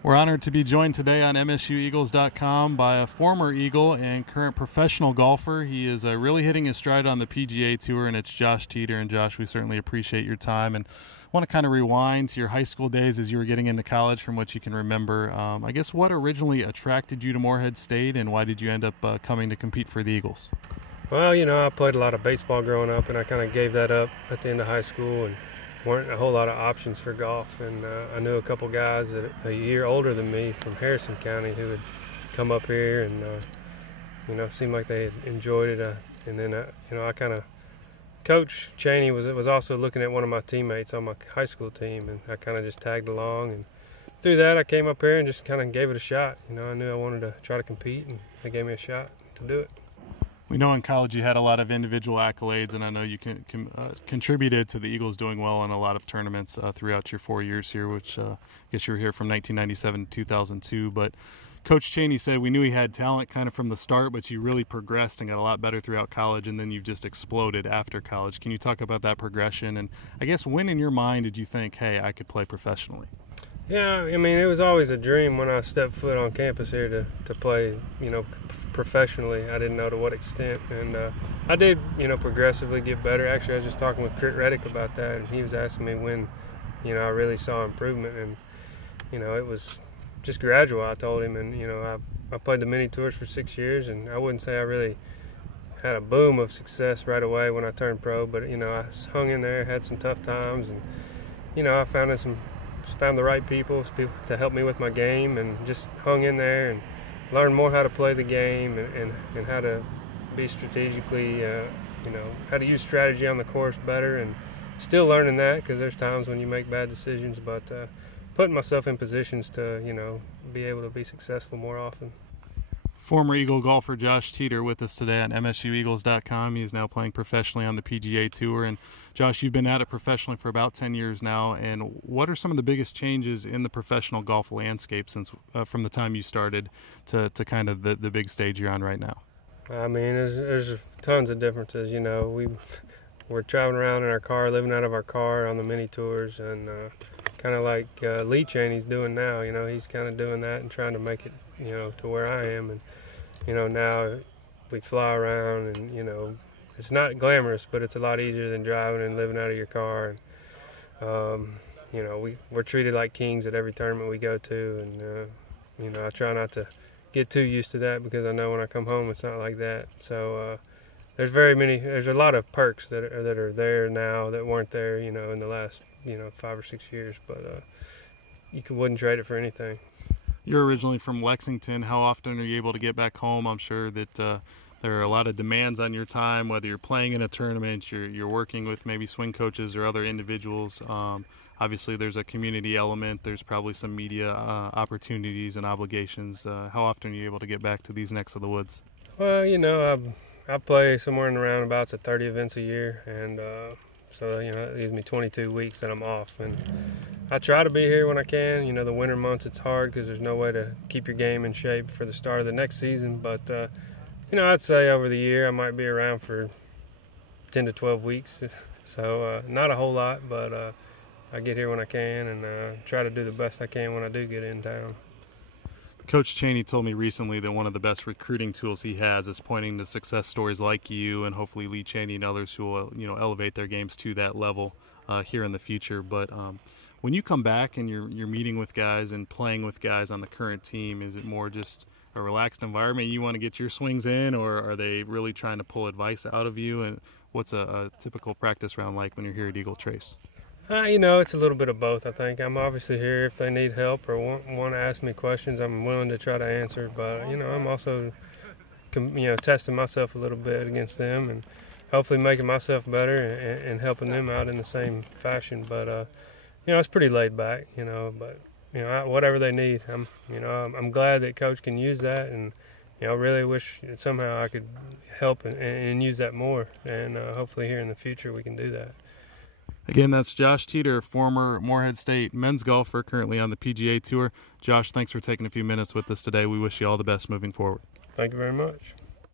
We're honored to be joined today on MSUEagles.com by a former Eagle and current professional golfer. He is really hitting his stride on the PGA Tour, and it's Josh Teater. And Josh, we certainly appreciate your time and want to kind of rewind to your high school days as you were getting into college from what you can remember. I guess what originally attracted you to Morehead State, and why did you end up coming to compete for the Eagles? Well, I played a lot of baseball growing up, and I kind of gave that up at the end of high school, and weren't a whole lot of options for golf. And I knew a couple guys that a year older than me from Harrison County who had come up here, and seemed like they had enjoyed it. And then I kind of, Coach Cheney was also looking at one of my teammates on my high school team, and I kind of just tagged along. And through that, I came up here and just kind of gave it a shot. I knew I wanted to try to compete, and they gave me a shot to do it. We know in college you had a lot of individual accolades, and I know you contributed to the Eagles doing well in a lot of tournaments throughout your 4 years here, which I guess you were here from 1997 to 2002. But Coach Cheney said we knew he had talent kind of from the start, but you really progressed and got a lot better throughout college, and then you've just exploded after college. Can you talk about that progression? And I guess when in your mind did you think, hey, I could play professionally? Yeah, it was always a dream when I stepped foot on campus here to play, professionally. I didn't know to what extent, and I did, progressively get better. Actually, I was just talking with Kurt Reddick about that, and he was asking me when, I really saw improvement, and, it was just gradual, I told him. And, I played the mini tours for 6 years, and I wouldn't say I really had a boom of success right away when I turned pro, but, I hung in there, had some tough times, and, I found the right people to help me with my game, and just hung in there and learn more how to play the game and how to be strategically, how to use strategy on the course better, and still learning that because there's times when you make bad decisions, but putting myself in positions to, be able to be successful more often. Former Eagle golfer Josh Teater with us today on MSUEagles.com. He is now playing professionally on the PGA Tour. And Josh, you've been at it professionally for about 10 years now. And what are some of the biggest changes in the professional golf landscape since from the time you started to kind of the big stage you're on right now? There's tons of differences. We're traveling around in our car, living out of our car on the mini tours, and kind of like Lee Cheney's doing now. He's kind of doing that and trying to make it, to where I am. And now we fly around, and it's not glamorous, but it's a lot easier than driving and living out of your car. And we're treated like kings at every tournament we go to, and I try not to get too used to that because I know when I come home it's not like that. So there's a lot of perks that are there now that weren't there, in the last 5 or 6 years, but you wouldn't trade it for anything. You're originally from Lexington. How often are you able to get back home? I'm sure that there are a lot of demands on your time, whether you're playing in a tournament, you're working with maybe swing coaches or other individuals. Obviously, there's a community element. There's probably some media opportunities and obligations. How often are you able to get back to these necks of the woods? Well, I play somewhere in the roundabouts at 30 events a year, and so that leaves me 22 weeks that I'm off. And I try to be here when I can. The winter months it's hard because there's no way to keep your game in shape for the start of the next season. But I'd say over the year I might be around for 10 to 12 weeks. So not a whole lot, but I get here when I can, and try to do the best I can when I do get in town. Coach Cheney told me recently that one of the best recruiting tools he has is pointing to success stories like you, and hopefully Lee Cheney and others who will elevate their games to that level here in the future. But when you come back and you're meeting with guys and playing with guys on the current team, is it more just a relaxed environment, you want to get your swings in, or are they really trying to pull advice out of you? And what's a typical practice round like when you're here at Eagle Trace? It's a little bit of both, I think. I'm obviously here if they need help or want to ask me questions. I'm willing to try to answer, but, I'm also, testing myself a little bit against them and hopefully making myself better and helping them out in the same fashion. But, it's pretty laid back, but, whatever they need. I'm glad that Coach can use that, and, I really wish somehow I could help and use that more, and hopefully here in the future we can do that. Again, that's Josh Teater, former Morehead State men's golfer, currently on the PGA Tour. Josh, thanks for taking a few minutes with us today. We wish you all the best moving forward. Thank you very much.